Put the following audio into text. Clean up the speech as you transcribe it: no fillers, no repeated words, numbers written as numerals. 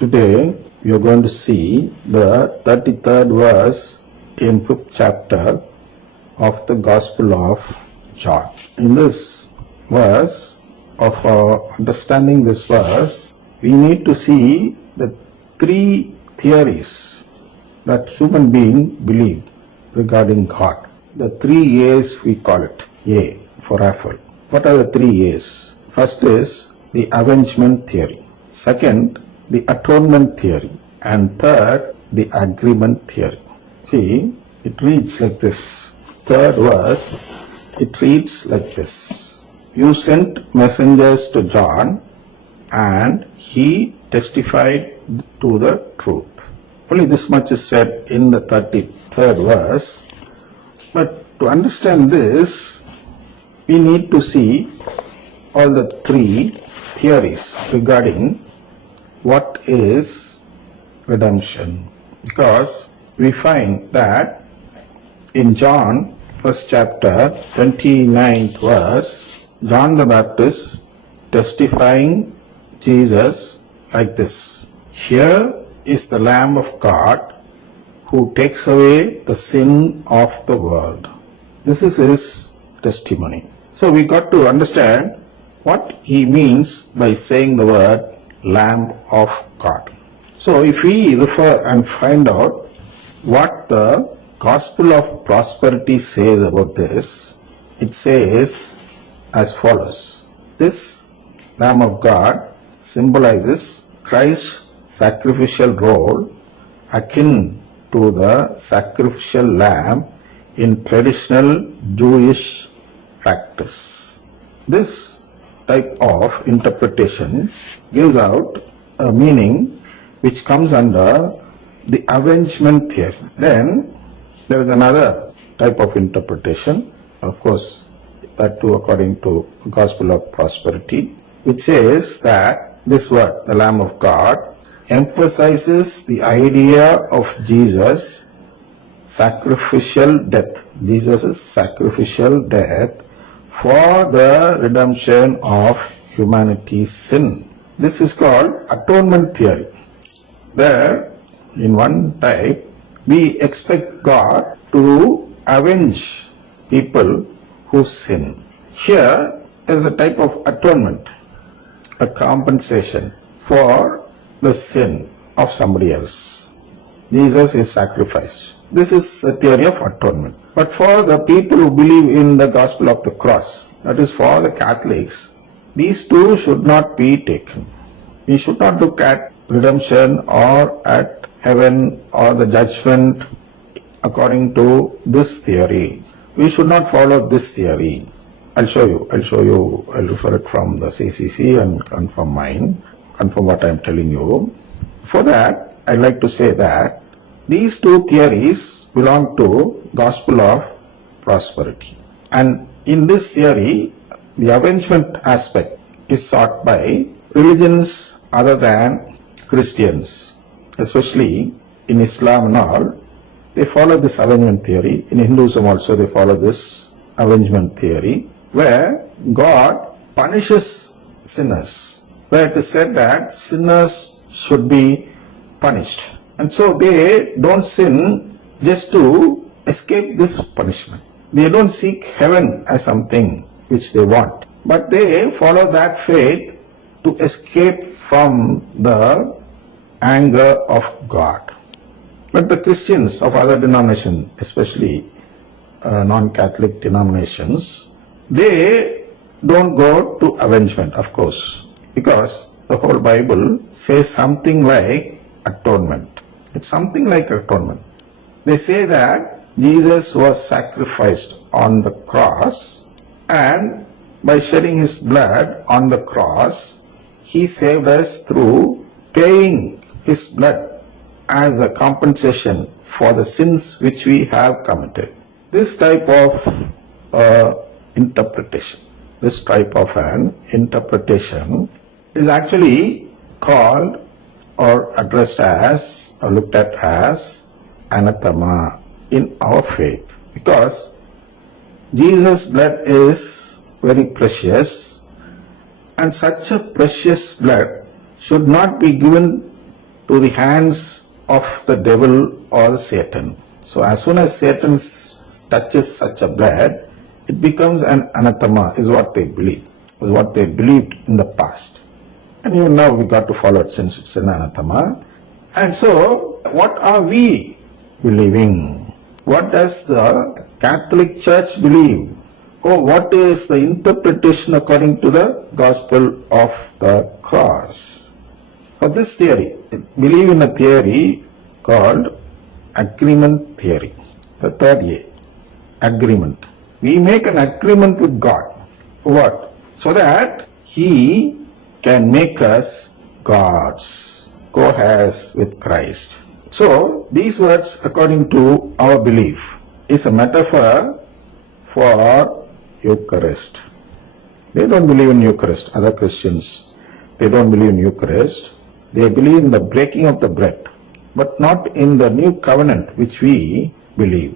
Today we are going to see the 33rd verse in 5th chapter of the Gospel of John. In this verse, of understanding this verse, we need to see the three theories that human beings believe regarding God. The three A's we call it. A for apple. What are the three A's? First is the avengement theory. Second, the atonement theory. And third, the agreement theory. See, it reads like this. Third verse, it reads like this. You sent messengers to John, and he testified to the truth. Only this much is said in the 33rd verse. But to understand this, we need to see all the three theories regarding what is redemption. Because we find that in John, first chapter, 29th verse, John the Baptist testifying Jesus like this. Here is the Lamb of God who takes away the sin of the world. This is his testimony. So we got to understand what he means by saying the word Lamb of God. So if we refer and find out what the Gospel of Prosperity says about this, it says as follows. This Lamb of God symbolizes Christ's sacrificial role akin to the sacrificial lamb in traditional Jewish practice. This type of interpretation gives out a meaning which comes under the avengement theory. Then there is another type of interpretation, of course, that too according to Gospel of Prosperity, which says that this word, the Lamb of God, emphasizes the idea of Jesus' sacrificial death. Jesus' sacrificial death for the redemption of humanity's sin. This is called atonement theory. There, in one type, we expect God to avenge people who sin. Here, there is a type of atonement, a compensation for the sin of somebody else. Jesus is sacrificed. This is a theory of atonement. But for the people who believe in the gospel of the cross, that is for the Catholics, these two should not be taken. We should not look at redemption or at heaven or the judgment according to this theory. We should not follow this theory. I'll show you. I'll refer it from the CCC and confirm mine, confirm what I'm telling you. For that, I'd like to say that these two theories belong to Gospel of Prosperity. And in this theory, the avengement aspect is sought by religions other than Christians, especially in Islam and all. They follow this avengement theory. In Hinduism also they follow this avengement theory, where God punishes sinners, where it is said that sinners should be punished. And so they don't sin just to escape this punishment. They don't seek heaven as something which they want, but they follow that faith to escape from the anger of God. But the Christians of other denominations, especially non-Catholic denominations, they don't go to avengement, of course, because the whole Bible says something like atonement. It's something like atonement. They say that Jesus was sacrificed on the cross, and by shedding his blood on the cross, he saved us through paying his blood as a compensation for the sins which we have committed. This type of interpretation is actually called or addressed as or looked at as anathema in our faith, because Jesus' blood is very precious, and such a precious blood should not be given to the hands of the devil or the Satan. So as soon as Satan touches such a bread, it becomes an anathema, is what they believe, is what they believed in the past. And even now we got to follow it since it's an anathema. And so, what are we believing? What does the Catholic Church believe? Oh, what is the interpretation according to the gospel of the cross? For this theory, believe in a theory called agreement theory. The third A, agreement. We make an agreement with God. What? So that He can make us gods, co-heirs with Christ. So, these words, according to our belief, is a metaphor for Eucharist. They don't believe in Eucharist, other Christians. They don't believe in Eucharist. They believe in the breaking of the bread, but not in the new covenant which we believe.